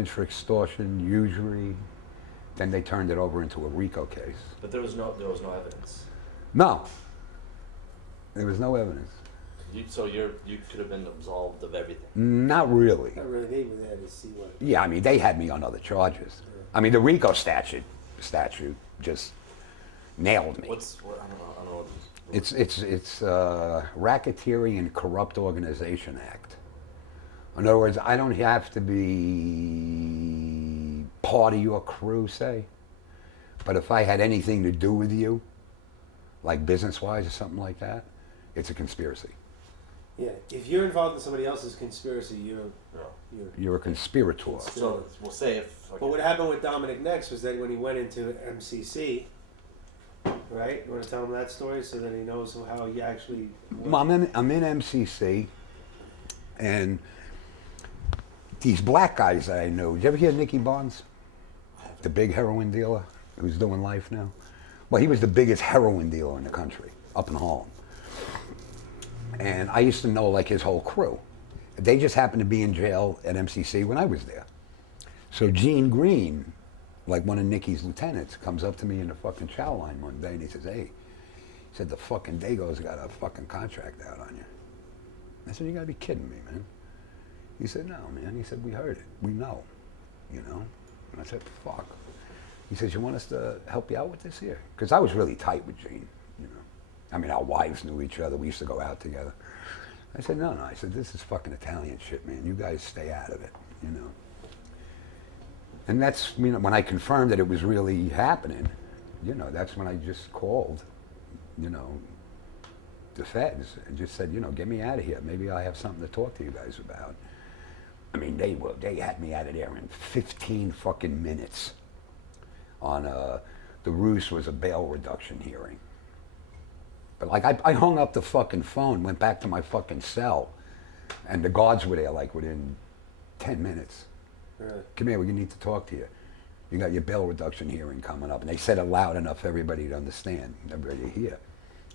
pinch for extortion, usury. Then they turned it over into a RICO case. But there was no evidence. No. There was no evidence. So you could have been absolved of everything. Not really. Not really. They were there to see what. Yeah, I mean, they had me on other charges. Yeah. I mean, the RICO statute just nailed me. I don't know. It's Racketeering and Corrupt Organization Act. In other words, I don't have to be part of your crew, say, but if I had anything to do with you, like business-wise or something like that, it's a conspiracy. Yeah, if you're involved in somebody else's conspiracy, You're a conspirator. So we'll say if. Okay. But what happened with Dominick next was that when he went into MCC, right? You want to tell him that story so that he knows how he actually. Well, I'm in MCC, and these black guys that I know. Did you ever hear Nicky Barnes? The big heroin dealer who's doing life now? Well, he was the biggest heroin dealer in the country, up in Harlem. And I used to know like his whole crew. They just happened to be in jail at MCC when I was there. So Gene Green, like one of Nicky's lieutenants, comes up to me in the fucking chow line one day and he says, hey, he said, the fucking Dago's got a fucking contract out on you. I said, you gotta be kidding me, man. He said, no, man. He said, we heard it. We know, you know? And I said, fuck. He says, you want us to help you out with this here? Because I was really tight with Gene, you know? I mean, our wives knew each other. We used to go out together. I said, no. I said, this is fucking Italian shit, man. You guys stay out of it, you know? And that's, you know, when I confirmed that it was really happening, you know, that's when I just called, you know, the feds and just said, you know, get me out of here. Maybe I have something to talk to you guys about. I mean, they had me out of there in 15 fucking minutes on the ruse was a bail reduction hearing. But like I hung up the fucking phone, went back to my fucking cell, and the guards were there like within 10 minutes. Really? Come here, we need to talk to you. You got your bail reduction hearing coming up. And they said it loud enough for everybody to understand, everybody to hear.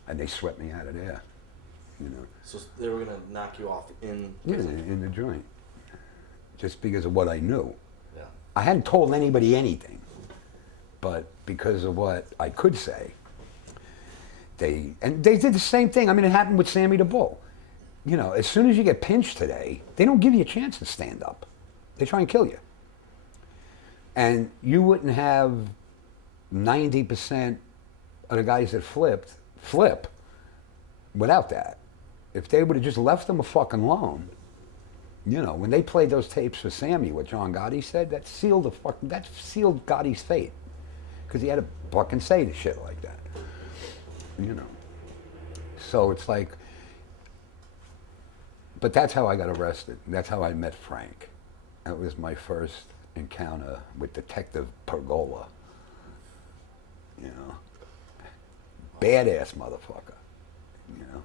And they swept me out of there, you know. So they were gonna knock you off in Yeah, prison? in the joint. Just because of what I knew. Yeah. I hadn't told anybody anything, but because of what I could say, they did the same thing. I mean, it happened with Sammy the Bull. You know, as soon as you get pinched today, they don't give you a chance to stand up. They try and kill you. And you wouldn't have 90% of the guys that flip without that. If they would have just left them a fucking alone, you know, when they played those tapes for Sammy, what John Gotti said, that sealed Gotti's fate. Because he had to fucking say the shit like that. You know. So it's like, but that's how I got arrested. That's how I met Frank. That was my first encounter with Detective Pergola. You know. Badass motherfucker. You know.